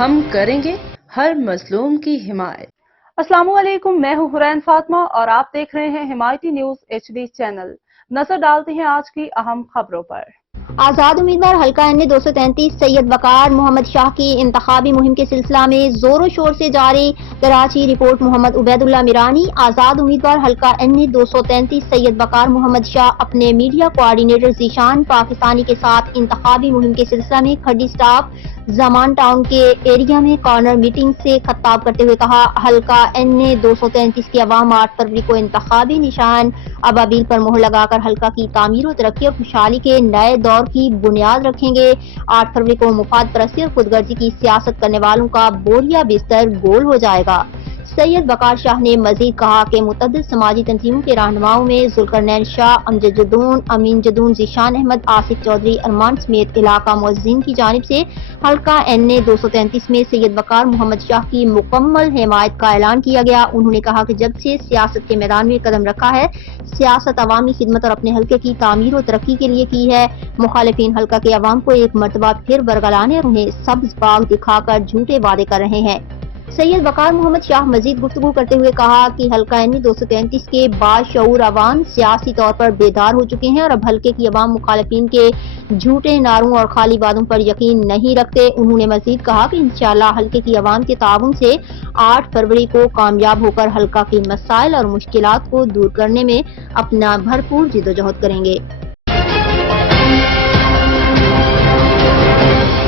ہم کریں گے ہر مظلوم کی حمایت۔ السلام علیکم، میں ہوں حرین فاطمہ اور آپ دیکھ رہے ہیں حمایتی نیوز HD چینل۔ نظر ڈالتے ہیں آج کی اہم خبروں پر۔ آزاد امیدوار حلقہ N 233 سید وقار محمد شاہ کی انتخابی مہم کے سلسلہ میں زور و شور سے جاری۔ کراچی رپورٹ محمد عبید اللہ میرانی۔ آزاد امیدوار حلقہ N 233 سید وقار محمد شاہ اپنے میڈیا کوآرڈینیٹر ذیشان پاکستانی کے ساتھ انتخابی مہم کے سلسلہ میں کھڈی سٹاپ زمان ٹاؤن کے ایریا میں کارنر میٹنگ سے خطاب کرتے ہوئے کہا، حلقہ N 233 کی عوام 8 فروری کو انتخابی نشان ابابیل پر مہر لگا کر حلقہ کی تعمیر و ترقی اور خوشحالی کے نئے دور کی بنیاد رکھیں گے۔ 8 فروری کو مفاد پرستی اور خود غرضی کی سیاست کرنے والوں کا بوریا بستر گول ہو جائے گا۔ سید وقار شاہ نے مزید کہا کہ متعدد سماجی تنظیموں کے رہنماؤں میں ذوالقرنین شاہ، امجد جدون، امین جدون، ذیشان احمد، آصف چودھری، ارمان سمیت علاقہ معززین کی جانب سے حلقہ N 233 میں سید وقار محمد شاہ کی مکمل حمایت کا اعلان کیا گیا۔ انہوں نے کہا کہ جب سے سیاست کے میدان میں قدم رکھا ہے، سیاست عوامی خدمت اور اپنے حلقے کی تعمیر و ترقی کے لیے کی ہے۔ مخالفین حلقہ کے عوام کو ایک مرتبہ پھر برگلانے اور انہیں سبز باغ دکھا کر جھوٹے وعدے کر رہے ہیں۔ سید وقار محمد شاہ مزید گفتگو کرتے ہوئے کہا کہ حلقہ N 233 کے باشعور عوام سیاسی طور پر بیدار ہو چکے ہیں اور اب حلقے کی عوام مخالفین کے جھوٹے نعروں اور خالی وعدوں پر یقین نہیں رکھتے۔ انہوں نے مزید کہا کہ انشاءاللہ حلقے کی عوام کے تعاون سے 8 فروری کو کامیاب ہو کر حلقہ کے مسائل اور مشکلات کو دور کرنے میں اپنا بھرپور جدوجہد کریں گے۔